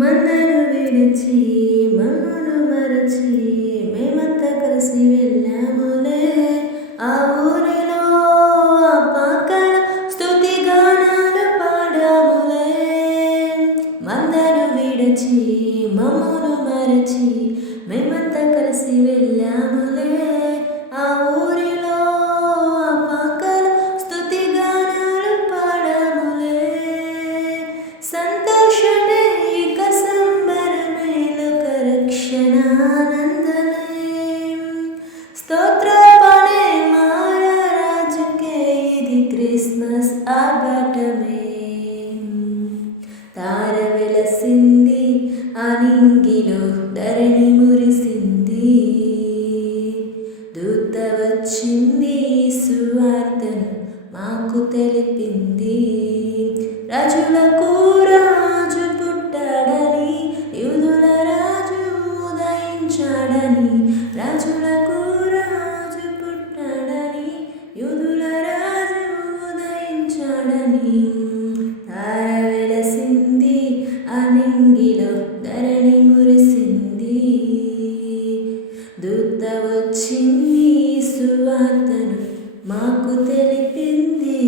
మన్నను విడిచి మమ్మను మరచి మేమంతా కలిసి వెళ్ళాములే ఆ ఊరిలో ఆ పక్కన స్తుతి గానాలు పాడాములే. మన్నను విడిచి మమ్మను మరచి మేమంతా కలిసి వెళ్ళాములే ఆ ఊరిలో ఆ పక్కన స్తుతి గానాలు పాడాములే. సంతోషమే ఇక సంబరమే లోక రక్షణానందమే స్తోత్రపడే మహారాజుకే ఇది క్రిస్మస్ ఆగటమే. తార వెలసింది అనింగిలో ధరణి మురిసింది దూత వచ్చింది సువార్తను మాకు తెలిపింది. రాజులకు రాజు పుట్టాడని యూదుల రాజు ఉదయించాడని రాజులకు రాజు పుట్టాడని యూదుల రాజు ఉదయించాడని. తార వెలసింది అనింగిలో ధరణి మురిసింది దూత వచ్చింది సువార్తను మాకు తెలిపింది.